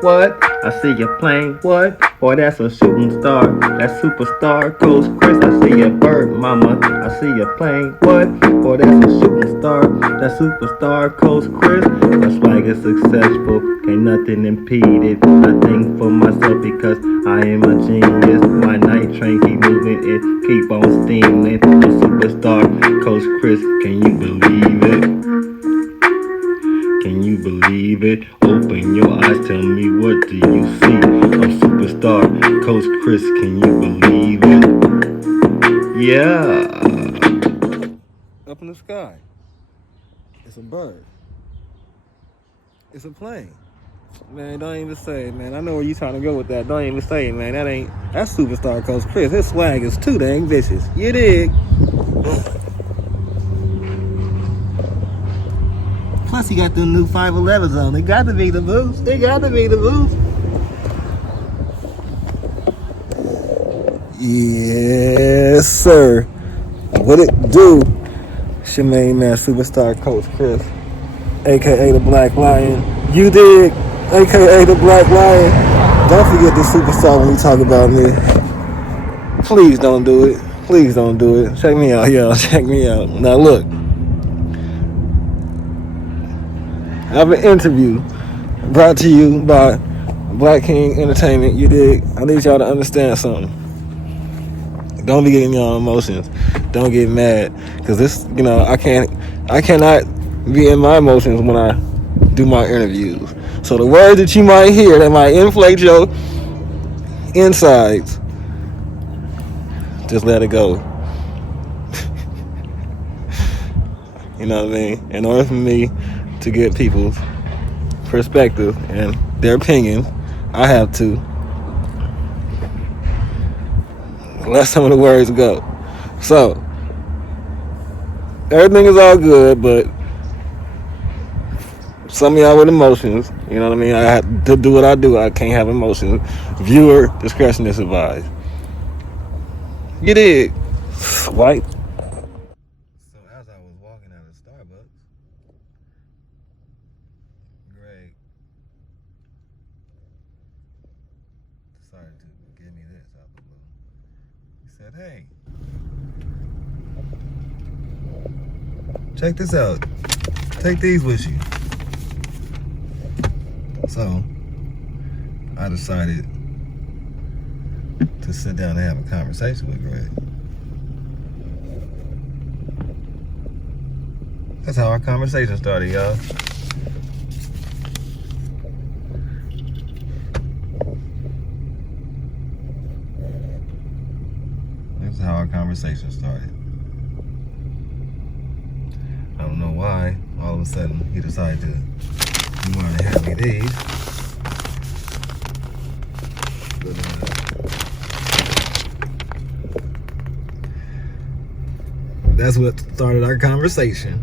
bird, what? I see you playing, what? Boy, that's a shooting star. That superstar, Coach Chris. I see a bird, mama. I see you playing, what? Boy, that's a shooting star. That superstar, Coach Chris. My swag is successful, can't nothing impede it. I think for myself because I am a genius. My night train keep moving, it keep on steaming. A superstar, Coach Chris. Can you believe it? Can you believe it? Open your eyes, tell me what do you see? I'm superstar, Coach Chris, can you believe it? Yeah. Up in the sky. It's a bird. It's a plane. Man, don't even say it, man. I know where you trying to go with that. Don't even say it, man. That's superstar Coach Chris. His swag is too dang vicious. You dig? Plus, he got the new 511s on. They got to be the boost. They got to be the boost. Yes, sir. What it do? It's your main man, superstar Coach Chris, a.k.a. the Black Lion. You dig? A.k.a. the Black Lion. Don't forget the superstar when we talk about me. Please don't do it. Please don't do it. Check me out, y'all. Check me out. Now, look. I have an interview brought to you by Black King Entertainment. You dig? I need y'all to understand something. Don't be getting y'all emotions. Don't get mad, cause this, I cannot be in my emotions when I do my interviews. So the words that you might hear that might inflate your insides, just let it go. You know what I mean? In order for me to get people's perspective and their opinions, I have to let some of the words go. So everything is all good, but some of y'all with emotions, you know what I mean? I have to do what I do. I can't have emotions. Viewer discretion is advised. You dig? White. So as I was walking out of Starbucks, Greg decided to give me this out the blue. He said, hey, check this out. Take these with you. So I decided to sit down and have a conversation with Greg. That's how our conversation started, y'all. That's how our conversation started. I don't know why all of a sudden he decided to want to hand me these. But, that's what started our conversation.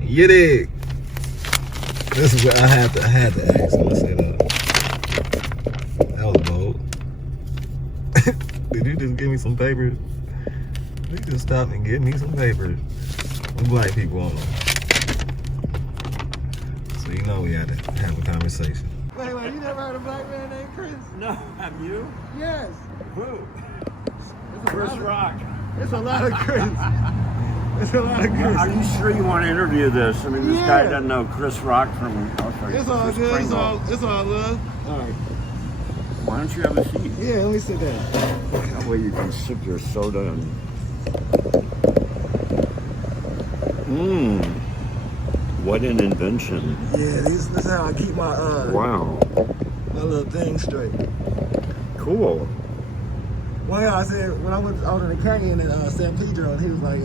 You dig? This is what I had to ask him. I said, that was bold. Did you just give me some papers? You just stop and give me some papers with black people on them. So you know we had to have a conversation. Wait, you never heard a black man named Chris? No, have you? Yes. Who? Chris Rock. It's a lot of Chris. It's a lot of Chris. Are you sure you want to interview this? I mean, this guy doesn't know Chris Rock from... It's all good. It's all love. All right. Why don't you have a seat? Yeah, let me sit down. That way you can sip your soda and... What an invention. Yeah, this is how I keep my wow. my little thing straight. Cool. Well, yeah, I said when I went out in the canyon in San Pedro, and he was like,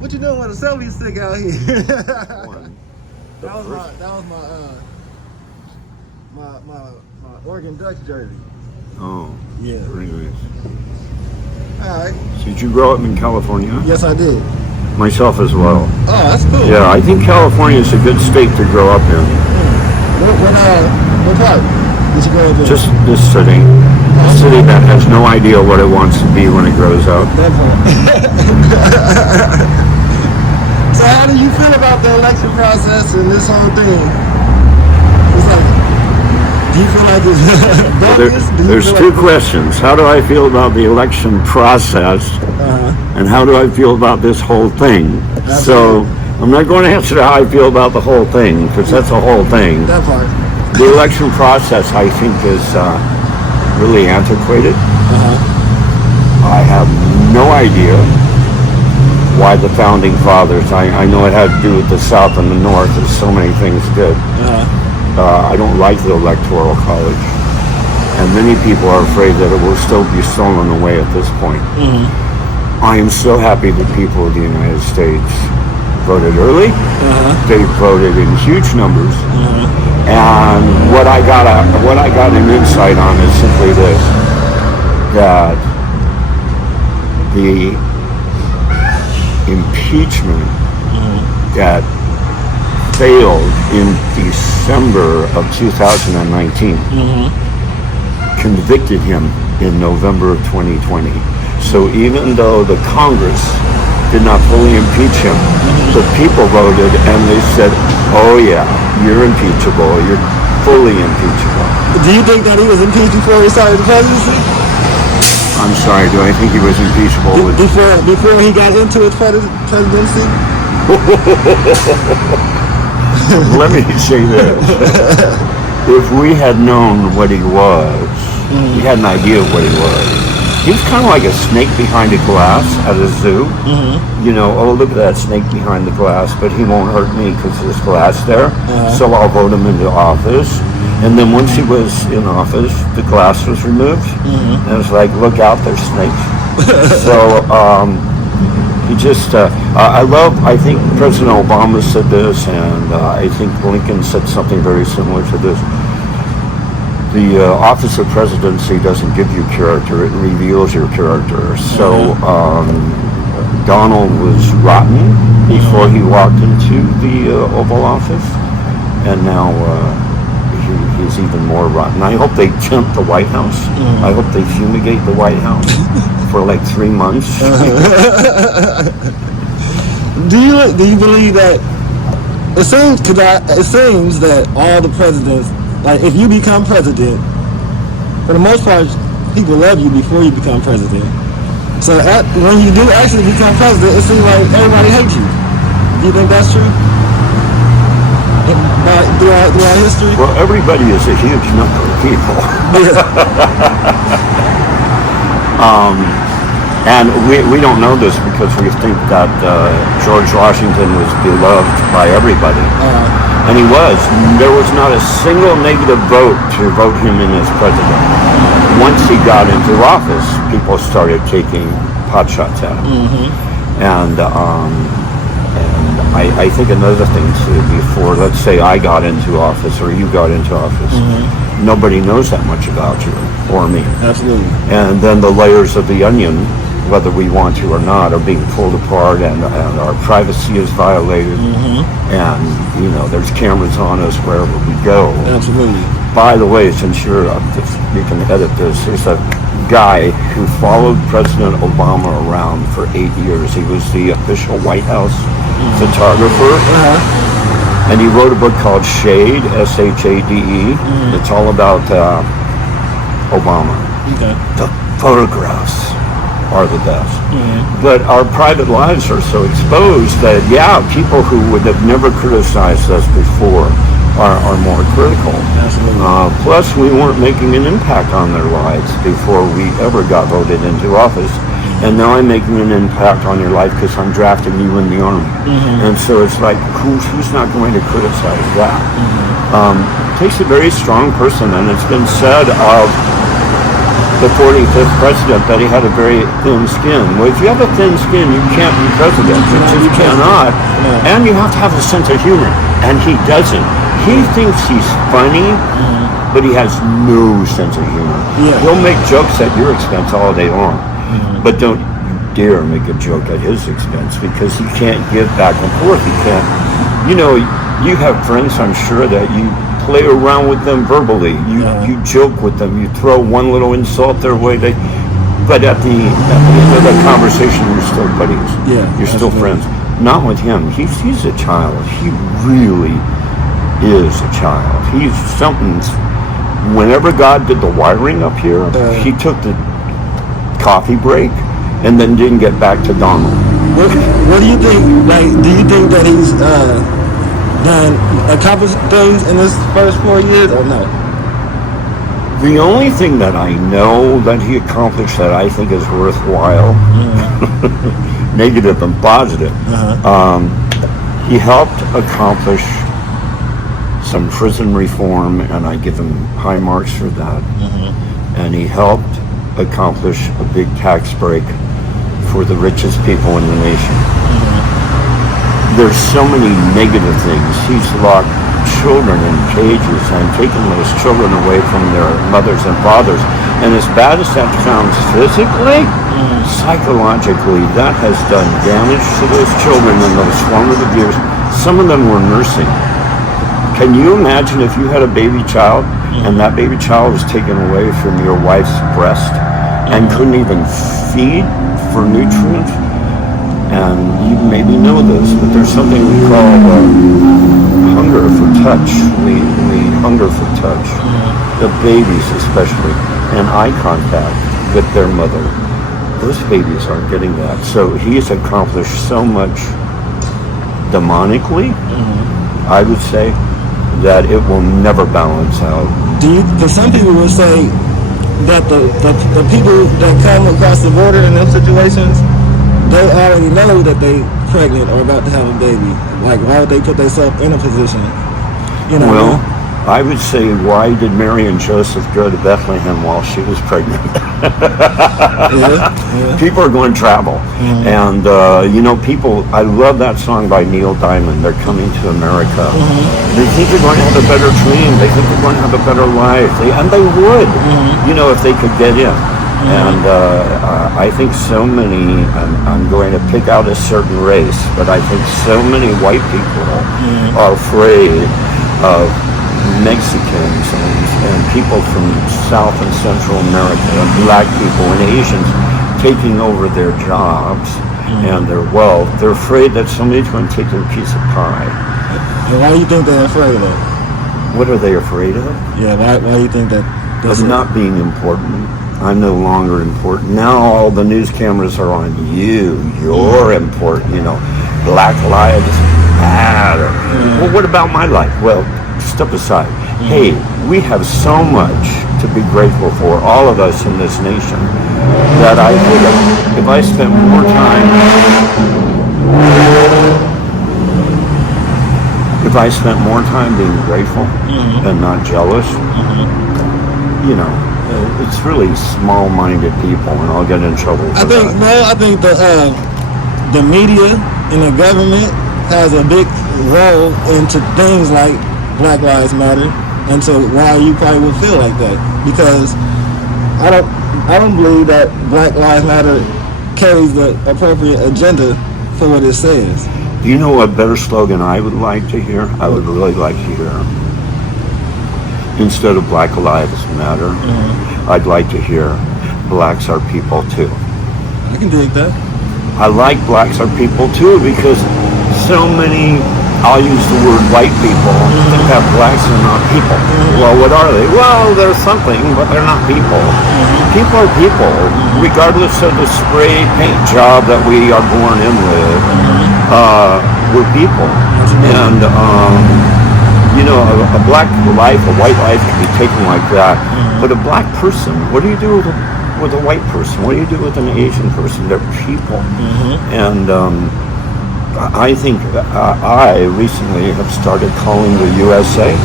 "What you doing with a selfie stick out here?" that was my Oregon Ducks jersey. Oh. Yeah. Anyways. All right. So did you grow up in California? Yes, I did. Myself as well. Oh, that's cool. Yeah, I think California is a good state to grow up in. What part did you grow up in? Just this city. A city that has no idea what it wants to be when it grows up. That part. So how do you feel about the election process and this whole thing? It's like, Do you feel like it's bogus? Do you There's feel two like questions. How do I feel about the election process, and how do I feel about this whole thing? So I'm not going to answer how I feel about the whole thing, because that's a whole thing. that part? The election process, I think, is really antiquated. I have no idea why the founding fathers, I know it had to do with the South and the North, as so many things did. I don't like the Electoral College, and many people are afraid that it will still be stolen away at this point. I am so happy that people of the United States voted early. They voted in huge numbers, and what I got an insight on is simply this: that the impeachment that failed in December of 2019 convicted him in November of 2020. So even though the Congress did not fully impeach him, the people voted and they said, oh yeah, you're impeachable, you're fully impeachable. Do you think that he was impeached before he started the presidency? I'm sorry, do I think he was impeachable? Before he got into his presidency? Let me say this. If we had known what he was, we had an idea of what he was. He was kind of like a snake behind a glass at a zoo. You know, oh, look at that snake behind the glass, but he won't hurt me because there's glass there. So I'll vote him into office. And then once he was in office, the glass was removed. And it was like, look out, there's snakes. So he just, I think President Obama said this, and I think Lincoln said something very similar to this. The office of presidency doesn't give you character, it reveals your character. So Donald was rotten before he walked into the Oval Office, and now he's even more rotten. I hope they tempt the White House. I hope they fumigate the White House for like 3 months. Do you believe that it seems that all the presidents, like if you become president, for the most part, people love you before you become president. So when you do actually become president, it seems like everybody hates you. Do you think that's true? Throughout history? Well, everybody is a huge number of people. And we don't know this because we think that George Washington was beloved by everybody. And he was. There was not a single negative vote to vote him in as president. Once he got into office, people started taking pot shots at him. And I think another thing too, before, let's say I got into office or you got into office, nobody knows that much about you or me. Absolutely. And then the layers of the onion, whether we want to or not, are being pulled apart, and our privacy is violated. And, you know, there's cameras on us wherever we go. Absolutely. By the way, since you can edit this, there's a guy who followed President Obama around for 8 years. He was the official White House photographer. And he wrote a book called Shade, S-H-A-D-E. It's all about Obama. The photographs are the best. But our private lives are so exposed that, yeah, people who would have never criticized us before are more critical. Plus, we weren't making an impact on their lives before we ever got voted into office. And now I'm making an impact on your life because I'm drafting you in the Army. And so it's like, who's not going to criticize that? It takes a very strong person, and it's been said of the 45th president that he had a very thin skin. Well, if you have a thin skin, you can't be president. You cannot. And you have to have a sense of humor. And he doesn't. He thinks he's funny, but he has no sense of humor. He'll make jokes at your expense all day long. But don't dare make a joke at his expense, because he can't give back and forth. He can't. You know, you have friends, I'm sure, that you play around with them verbally. You joke with them. You throw one little insult their way. But at the end of the conversation, you're still buddies. You're still friends. Not with him. He's a child. He really is a child. whenever God did the wiring up here, he took the coffee break and then didn't get back to Donald. What do you think? Like, do you think that he's accomplished things in his first 4 years, or no? The only thing that I know that he accomplished that I think is worthwhile, negative and positive, he helped accomplish some prison reform, and I give him high marks for that. And he helped accomplish a big tax break for the richest people in the nation. There's so many negative things. He's locked children in cages and taken those children away from their mothers and fathers. And as bad as that sounds physically, psychologically, that has done damage to those children in those formative years. Some of them were nursing. Can you imagine if you had a baby child and that baby child was taken away from your wife's breast and couldn't even feed for nutrients? And you maybe know this, but there's something we call hunger for touch. We hunger for touch. The babies especially, and eye contact with their mother. Those babies aren't getting that. So he's accomplished so much demonically, I would say, that it will never balance out. Because some people will say that the people that come across the border in those situations, they already know that they pregnant or about to have a baby. Like, why would they put themselves in a position? You know. Well, I would say, why did Mary and Joseph go to Bethlehem while she was pregnant? People are going to travel. And, people, I love that song by Neil Diamond, They're Coming to America. They think they're going to have a better dream. They think they're going to have a better life. And they would, if they could get in. And I think so many, I'm going to pick out a certain race, but I think so many white people are afraid of Mexicans and people from South and Central America, and black people and Asians taking over their jobs and their wealth. They're afraid that somebody's going to take their piece of pie. And why do you think they're afraid of that? What are they afraid of? Yeah, why do you think that? Of not being important. I'm no longer important. Now all the news cameras are on you. You're important. Black lives matter. Well, what about my life? Well, step aside. Hey, we have so much to be grateful for, all of us in this nation, that I think if I spent more time being grateful and not jealous, it's really small-minded people, and I'll get in trouble for that. I think the media and the government has a big role into things like Black Lives Matter, and so why you probably would feel like that, because I don't believe that Black Lives Matter carries the appropriate agenda for what it says. Do you know what better slogan I would like to hear? I would really like to hear, instead of Black Lives Matter, I'd like to hear blacks are people too. I can dig that. I like blacks are people too, because so many, I'll use the word white people, think that blacks are not people. Well, what are they? Well, they're something, but they're not people. People are people, regardless of the spray paint job that we are born in with. We're people. And a black life, a white life can be taken like that. But a black person, what do you do with a white person? What do you do with an Asian person? They're people. And I think I recently have started calling the USA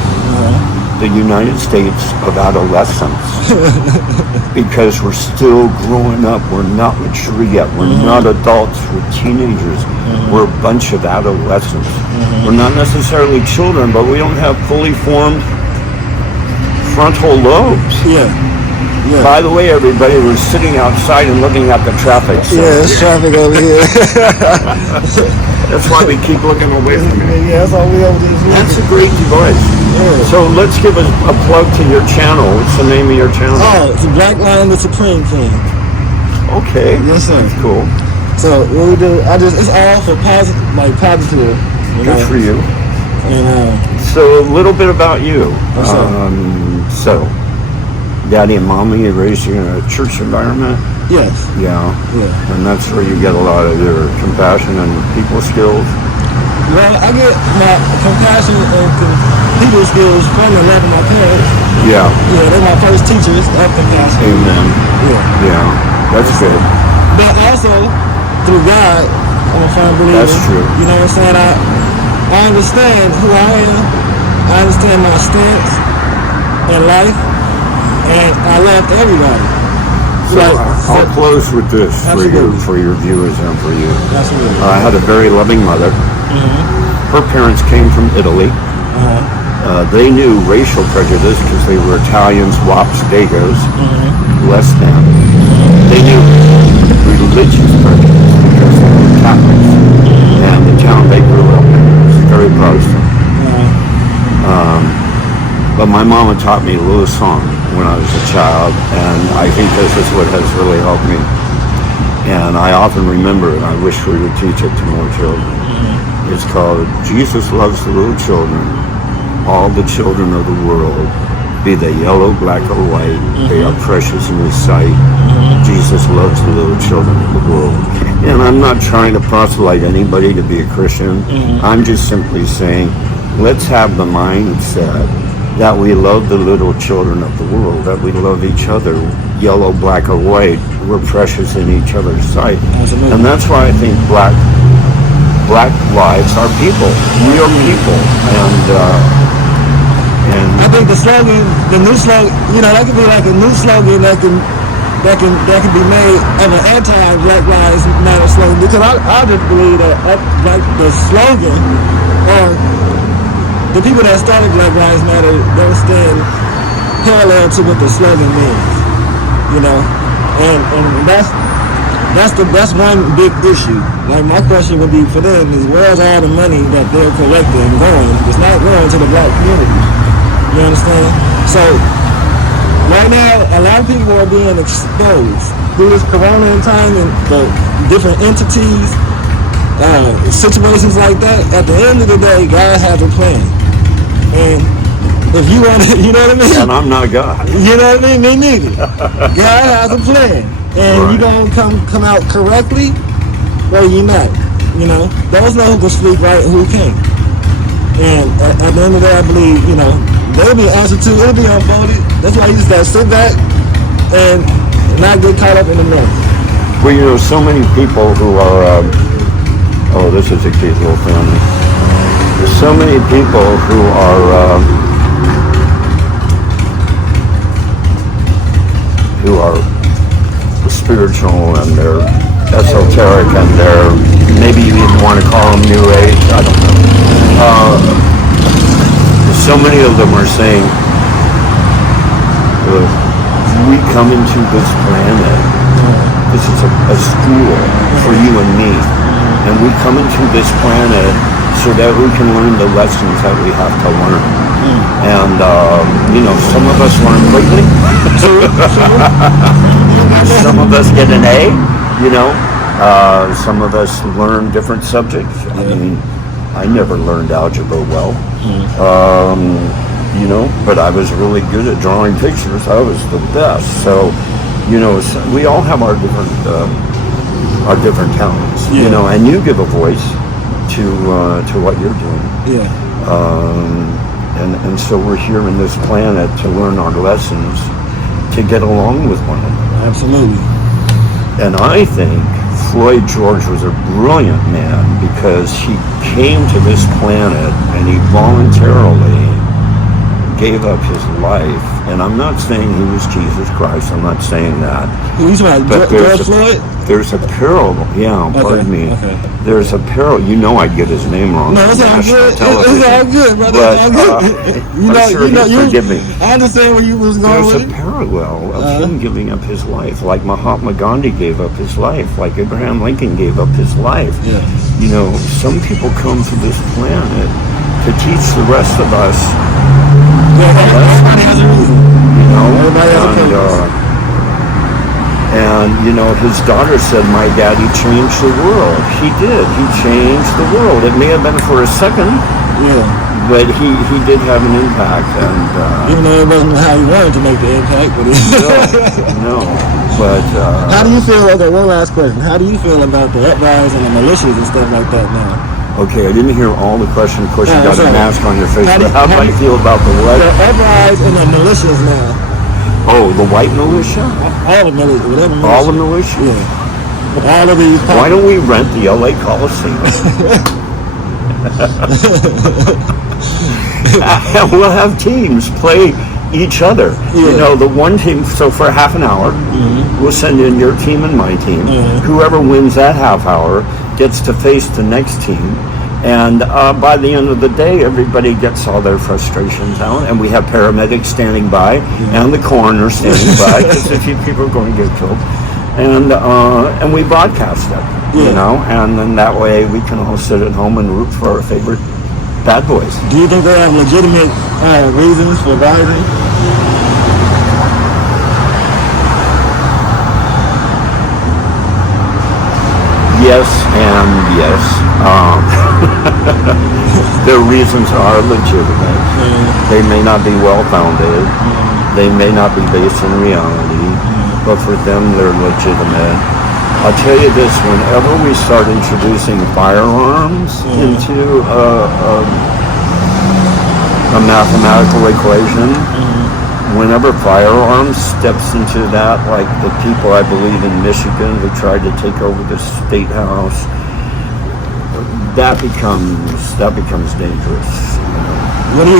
the United States of adolescence, because we're still growing up. We're not mature yet. We're not adults. We're teenagers. We're a bunch of adolescents. We're not necessarily children, but we don't have fully formed frontal lobes. By the way, everybody, we're sitting outside and looking at the traffic. So there's traffic over here. That's why we keep looking away from it. That's all we ever do. That's a great device. So let's give a plug to your channel. What's the name of your channel? Oh, it's Black Lion the Supreme King. Okay. Yes, sir. That's cool. So what we do, it's all for positive. Good for you. And so a little bit about you. So daddy and mommy raised you in a church environment? Yes. Yeah. Yeah. And that's where you get a lot of your compassion and people skills. Well, I get my compassion and people skills from the love of my parents. Yeah. Yeah, they're my first teachers of compassion. Amen. Yeah. Yeah. That's good. But also, through God, I'm a firm believer. That's true. You know what I'm saying? I understand who I am. I understand my stance in life. And I love everybody. So I'll close with this for your viewers and for you. Absolutely. I had a very loving mother. Mm-hmm. Her parents came from Italy. They knew racial prejudice because they were Italians, wops, dagos, less than. They knew religious prejudice because they were Catholics. And the town they grew up in was very Protestant. But my mama taught me a little song when I was a child, and I think this is what has really helped me. And I often remember it. I wish we would teach it to more children. It's called Jesus Loves the Little Children, all the children of the world, be they yellow, black, or white, they are precious in His sight. Jesus loves the little children of the world. And I'm not trying to proselyte anybody to be a Christian. I'm just simply saying, let's have the mindset that we love the little children of the world, that we love each other, yellow, black, or white. We're precious in each other's sight. Absolutely. And that's why I think black lives are people, real people. And I think the slogan, the new slogan, that could be like a new slogan that can be made of an anti-Black Lives Matter slogan. Because I just believe that like the slogan or the people that started Black Lives Matter don't stand parallel to what the slogan means, and that's one big issue. Like my question would be for them is where's all the money that they're collecting going? It's not going to the Black community. You understand? So right now, a lot of people are being exposed through this corona time and the different entities, situations like that. At the end of the day, God has a plan. And if you want to, you know what I mean? And I'm not God. You know what I mean? Me neither. God has a plan. And you're going to come out correctly or you're not. Those know who can speak right and who can't. And at the end of the day, I believe, there'll be an answer to it. It'll be unfolded. That's why you just got to sit back and not get caught up in the middle. Well, so many people who are, this is a cute little family. There's so many people who are spiritual and they're esoteric and they're, maybe you even want to call them New Age, I don't know. So many of them are saying, we come into this planet, this is a school for you and me, and we come into this planet so that we can learn the lessons that we have to learn. And, some of us learn quickly. Some of us get an A, some of us learn different subjects. I mean, I never learned algebra well, but I was really good at drawing pictures. I was the best. So, we all have our different talents, and you give a voice to what you're doing. And so we're here in this planet to learn our lessons, to get along with one another. Absolutely. And I think Floyd George was a brilliant man because he came to this planet and he voluntarily gave up his life. And I'm not saying he was Jesus Christ. I'm not saying that. Who's right? George Floyd? There's a parable. Yeah, pardon me. Okay. There's a parable. I'd get his name wrong. No, it's all good. It's all good, brother. But, it's all good. Forgive me. I understand where you was going with it. There's a parallel of him giving up his life, like Mahatma Gandhi gave up his life, like Abraham Lincoln gave up his life. Yeah. Some people come to this planet to teach the rest of us. Everybody has a reason. Everybody has a purpose. And, his daughter said, my daddy changed the world. He did. He changed the world. It may have been for a second, Yeah. But he did have an impact, and Even though it wasn't how he wanted to make the impact, but no. But how do you feel? Okay, one last question. How do you feel about the uprising and the militias and stuff like that now? okay, I didn't hear all the question. Of course, you got a sorry. mask on your face. How do But how do I feel about the what? The uprising and the militias now. Oh, the white militia? All the militia, whatever militia. All the militia? Yeah. All of these. Why don't we rent the LA Coliseum? And we'll have teams play each other. You know, the one team, so for half an hour, we'll send in your team and my team. Whoever wins that half hour gets to face the next team. And by the end of the day, everybody gets all their frustrations out. And we have paramedics standing by and the coroner standing by because a few people are going to get killed. And we broadcast it, you know, and then that way we can all sit at home and root for our favorite bad boys. Do you think they have legitimate reasons for rising? Yes and yes. Their reasons are legitimate. They may not be well-founded. They may not be based in reality, but for them they're legitimate. I'll tell you this, whenever we start introducing firearms into a mathematical equation, whenever firearms steps into that, like the people I believe in Michigan who tried to take over the state house, that becomes dangerous. What do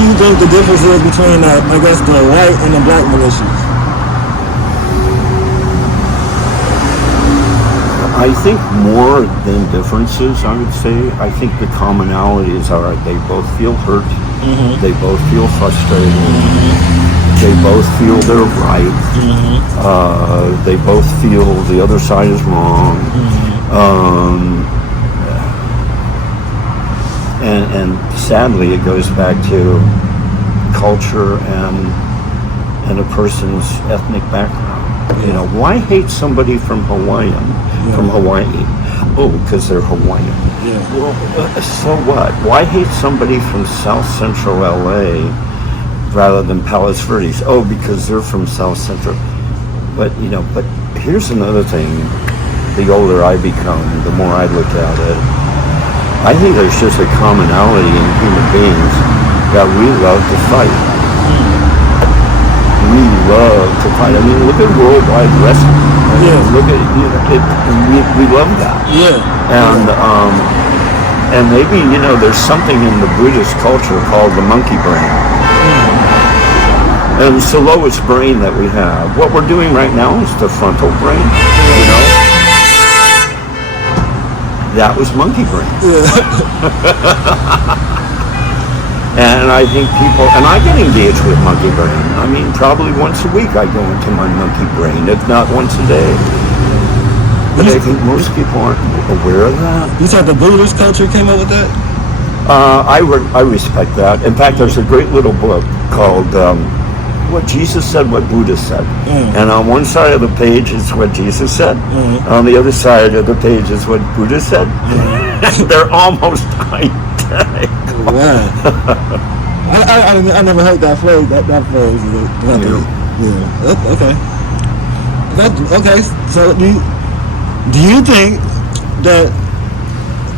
you think the difference is between I guess the white and the black militias? I think more than differences, I would say. I think the commonalities are they both feel hurt. They both feel frustrated. They both feel they're right. They both feel the other side is wrong. And sadly, it goes back to culture and a person's ethnic background. You know, why hate somebody from Hawaii? Oh, because they're Hawaiian. Well, so what? Why hate somebody from South Central LA rather than Palos Verdes? Oh, because they're from South Central. But here's another thing. The older I become, the more I look at it, I think there's just a commonality in human beings that we love to fight. We love to fight. I mean, look at worldwide wrestling. Look at we love that. And maybe there's something in the Buddhist culture called the monkey brain. And it's the lowest brain that we have. What we're doing right now is the frontal brain. That was monkey brain. And I think people, and I get engaged with monkey brain. I mean, probably once a week I go into my monkey brain, if not once a day. But I think most people aren't aware of that. You thought the Buddhist culture came up with that? I respect that. In fact, there's a great little book called What Jesus Said, What Buddha Said. And on one side of the page is what Jesus said. On the other side of the page is what Buddha said. They're almost identical. Wow. I never heard that phrase. That phrase. Okay. Okay. So do you think that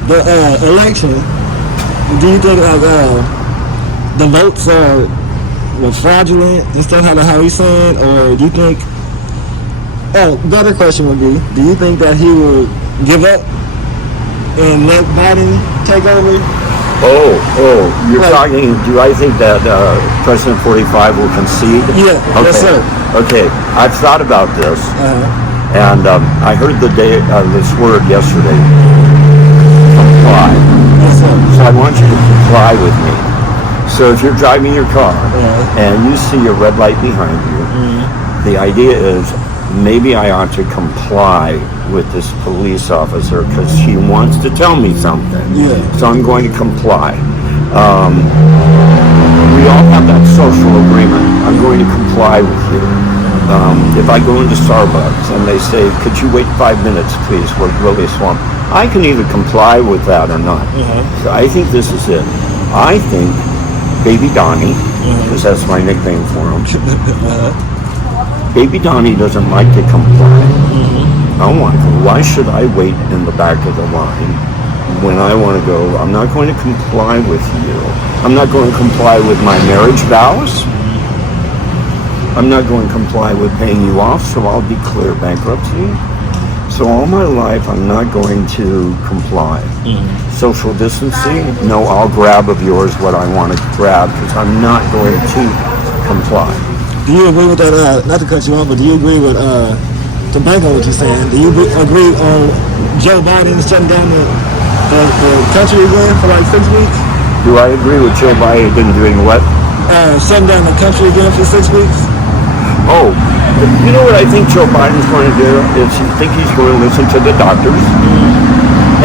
the election? Do you think the votes were fraudulent and stuff? How he's saying, or do you think? Oh, the other question would be: do you think that he will give up and let Biden take over? Oh, you're talking, do I think that President 45 will concede? Yeah, okay. Yes, sir. Okay, I've thought about this, and I heard this word yesterday, comply. Yes, sir. So I want you to comply with me. So if you're driving your car and you see a red light behind you, the idea is maybe I ought to comply with this police officer because he wants to tell me something. So I'm going to comply. We all have that social agreement. I'm going to comply with you. If I go into Starbucks and they say, could you wait 5 minutes, please? We're really swamped. I can either comply with that or not. So I think this is it. I think Baby Donnie, because that's my nickname for him, Baby Donnie doesn't like to comply. I want to go. Why should I wait in the back of the line when I want to go? I'm not going to comply with you. I'm not going to comply with my marriage vows. I'm not going to comply with paying you off, so I'll declare bankruptcy. So all my life, I'm not going to comply. Social distancing, no, I'll grab of yours what I want to grab because I'm not going to comply. Do you agree with that? Not to cut you off, but do you agree with to bank on what you're saying? Do you agree on Joe Biden shutting down the country again for like 6 weeks? Do I agree with Joe Biden doing what? Shutting down the country again for 6 weeks? Oh, you know what I think Joe Biden's going to do? Is I think he's going to listen to the doctors.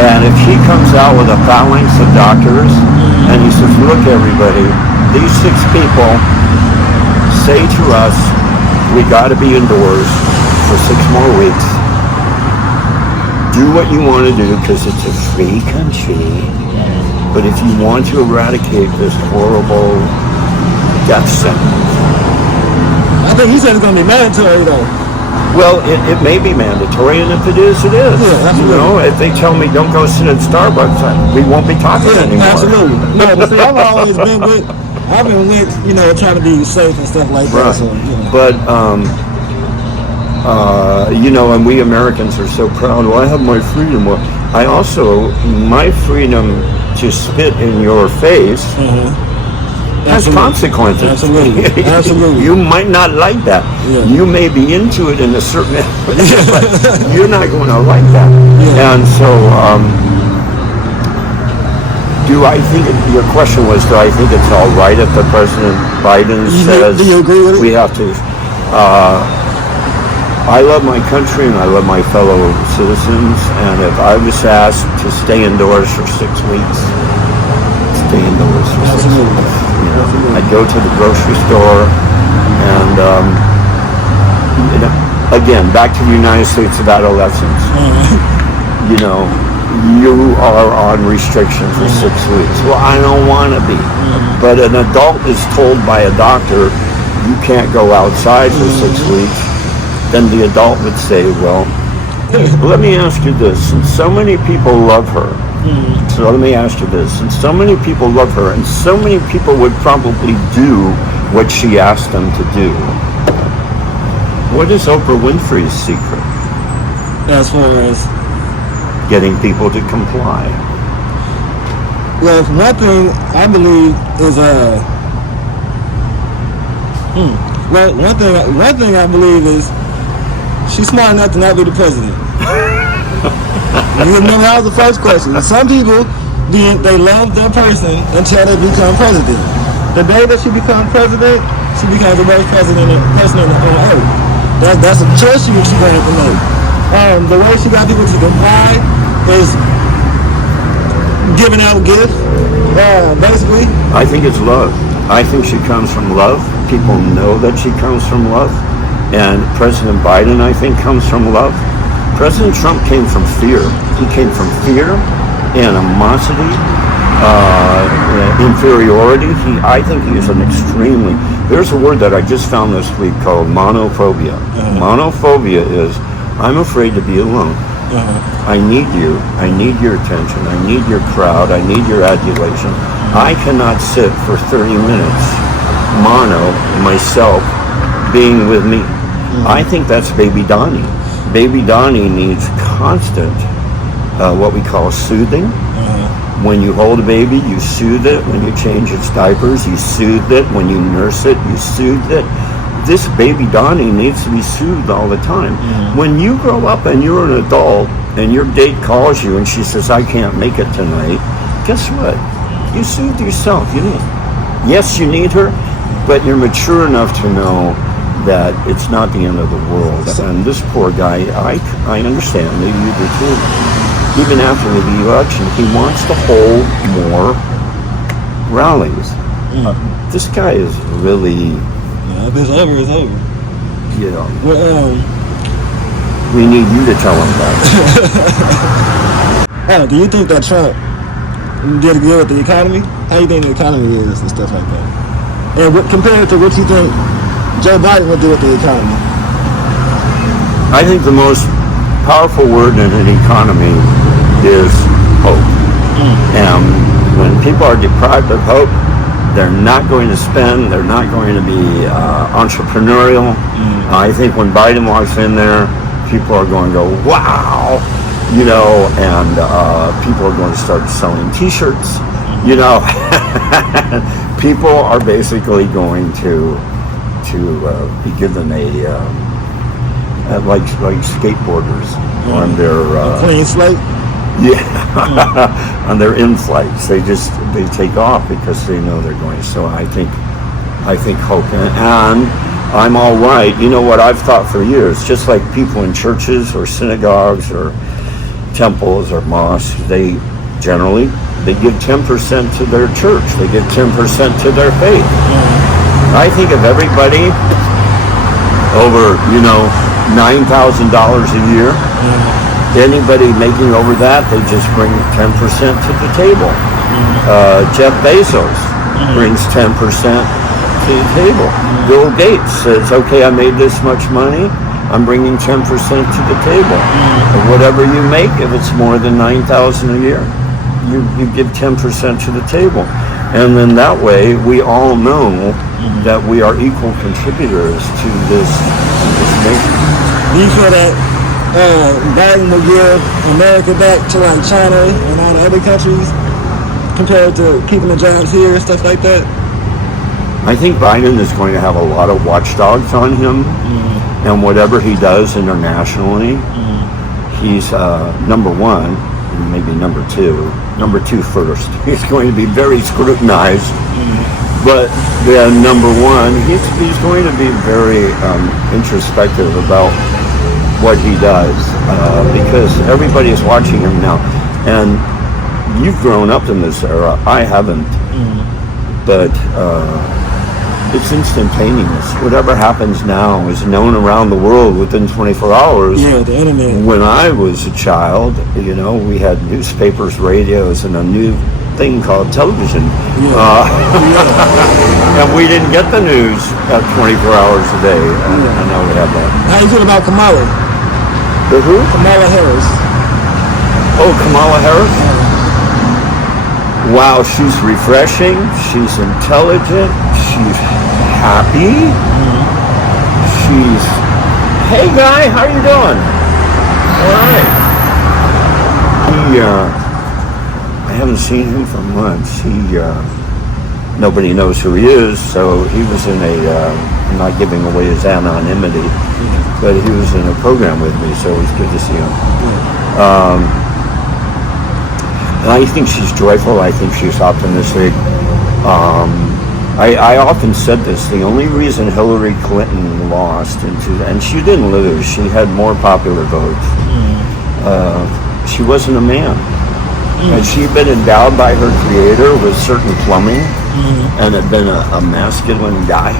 And if he comes out with a phalanx of doctors and he says, look everybody, these 6 people say to us, we got to be indoors for 6 more weeks. Do what you want to do because it's a free country. But if you want to eradicate this horrible death sentence, I think he said it's going to be mandatory though. well, it may be mandatory, and if it is, it is. Yeah, absolutely. You know, if they tell me don't go sit at Starbucks, we won't be talking anymore. Absolutely. No, but see, I've been with, you know, trying to be safe and stuff like that. Right. So, you know. But, you know, and we Americans are so proud. Well, I have my freedom. Well, I also, my freedom to spit in your face has consequences. Absolutely. Absolutely. You might not like that. Yeah. You may be into it in a certain way, but you're not going to like that. Yeah. And so, do I think, your question was, do I think it's all right if the President Biden says do you agree with it? we have to, I love my country and I love my fellow citizens, and if I was asked to stay indoors for 6 weeks, stay indoors for 6 weeks. You know, I'd go to the grocery store and, you know, again, back to the United States of adolescence. You know, you are on restriction for 6 weeks. Well, I don't want to be. But an adult is told by a doctor, you can't go outside for 6 weeks. Then the adult would say, well, let me ask you this. Since so many people love her, so let me ask you this. Since so many people love her and so many people would probably do what she asked them to do, what is Oprah Winfrey's secret? As far as Getting people to comply. well, one thing I believe is well, one thing I believe is she's smart enough to not be the president. You remember that was the first question. Some people they love their person until they become president. The day that she becomes president, she becomes the worst person on earth. That's a choice she's going to have to make. The way she got people to comply is giving out gifts, basically. I think it's love. I think she comes from love. People know that she comes from love. And President Biden, I think, comes from love. President Trump came from fear. He came from fear, animosity, inferiority. I think he is an extremely... There's a word that I just found this week called monophobia. Monophobia is, I'm afraid to be alone. I need you. I need your attention. I need your crowd. I need your adulation. I cannot sit for 30 minutes, myself, being with me. I think that's Baby Donnie. Baby Donnie needs constant, what we call soothing. When you hold a baby, you soothe it. When you change its diapers, you soothe it. When you nurse it, you soothe it. This Baby Donnie needs to be soothed all the time. When you grow up and you're an adult and your date calls you and she says, I can't make it tonight, guess what? You soothe yourself. Yes, you need her, but you're mature enough to know that it's not the end of the world. And this poor guy, I understand, maybe you do too. Even after the election, he wants to hold more rallies. This guy is really... If it's over, it's over. You know, Well, we need you to tell him that. do you think that Trump did it good with the economy? How you think the economy is and stuff like that? And compared to what you think Joe Biden would do with the economy? I think the most powerful word in an economy is hope. And when people are deprived of hope, they're not going to spend, they're not going to be entrepreneurial. I think when Biden walks in there, people are going to go, wow, you know, and people are going to start selling t-shirts, you know. People are basically going to be given like skateboarders on their clean slate. Yeah, on their in-flights, they take off because they know they're going. So I think hope, and I'm all right. You know what I've thought for years, just like people in churches or synagogues or temples or mosques, they give 10% to their church. They give 10% to their faith. I think of everybody over, you know, $9,000 a year. Anybody making over that, they just bring 10% to the table. Jeff Bezos brings 10% to the table. Bill Gates says, okay, I made this much money, I'm bringing 10% to the table. And whatever you make, if it's more than $9,000 a year, you give 10% to the table. And then that way, we all know that we are equal contributors to this nation. Do you feel that Biden will give America back to like China and all the other countries compared to keeping the jobs here and stuff like that? I think Biden is going to have a lot of watchdogs on him, and whatever he does internationally, he's number one, maybe number two first. He's going to be very scrutinized, but then number one, he's going to be very introspective about what he does, because everybody is watching him now. And you've grown up in this era, I haven't, but it's instantaneous. Whatever happens now is known around the world within 24 hours. Yeah, the internet. When I was a child, you know, we had newspapers, radios, and a new thing called television. And we didn't get the news at 24 hours a day. I know we have that. How you feel about Kamala? The who? Kamala Harris. Oh, Kamala Harris? Wow, she's refreshing. She's intelligent. She's happy. She's, hey guy, how you doing? All right. I haven't seen him for months. Nobody knows who he is, so he was in I'm not giving away his anonymity, but he was in a program with me, so it was good to see him. And I think she's joyful. I think she's optimistic. I often said this, the only reason Hillary Clinton lost, and she didn't lose, she had more popular votes. She wasn't a man. Had she been endowed by her creator with certain plumbing and had been a masculine guy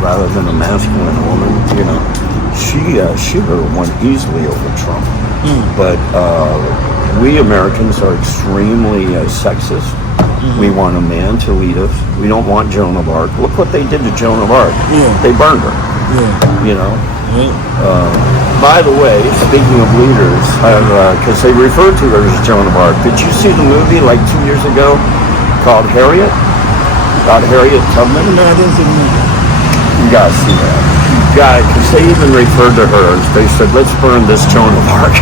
rather than a masculine woman, you know, she would have won easily over Trump. But we Americans are extremely sexist. We want a man to lead us. We don't want Joan of Arc. Look what they did to Joan of Arc. They burned her. You know. By the way, speaking of leaders, because they referred to her as Joan of Arc, did you see the movie like 2 years ago called Harriet? About Harriet Tubman? No, I didn't see the movie. You gotta see that. You gotta, because they even referred to her as, they said, let's burn this Joan of Arc.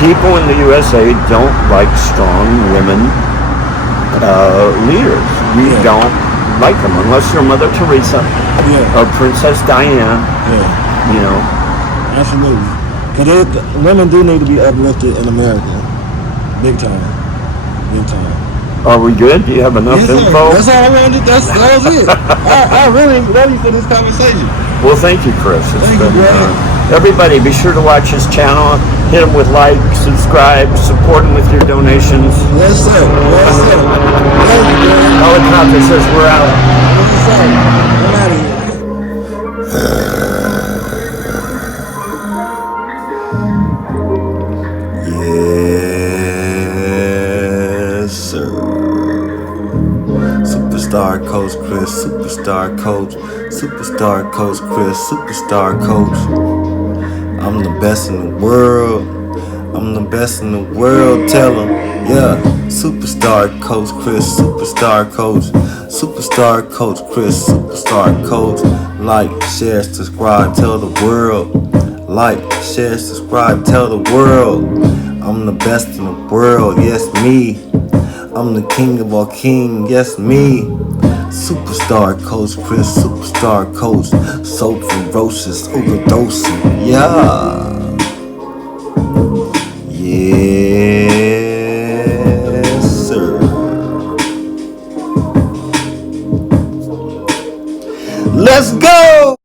People in the USA don't like strong women leaders. We don't like them unless you're Mother Teresa or Princess Diana. You know. Absolutely. Because women do need to be uplifted in America. Big time. Big time. Are we good? Do you have enough info? That's all I wanted. That was it. I really love you for this conversation. Well, thank you, Chris. Thank you, Greg. Everybody, be sure to watch his channel. Hit him with like, subscribe, support him with your donations. Yes, sir. Yes, sir. Thank you, Greg. Helicopter says we're out. Yes, sir. We're out of here. Yeah. Coach Chris, superstar coach, superstar coach Chris, superstar coach. I'm the best in the world. I'm the best in the world. Tell 'em, yeah. Superstar coach Chris, superstar coach, superstar coach Chris, superstar coach. Like, share, subscribe, tell the world. Like, share, subscribe, tell the world. I'm the best in the world, yes me. I'm the king of all kings, yes me. Superstar coach Chris, superstar coach. So ferocious, overdosing, yeah.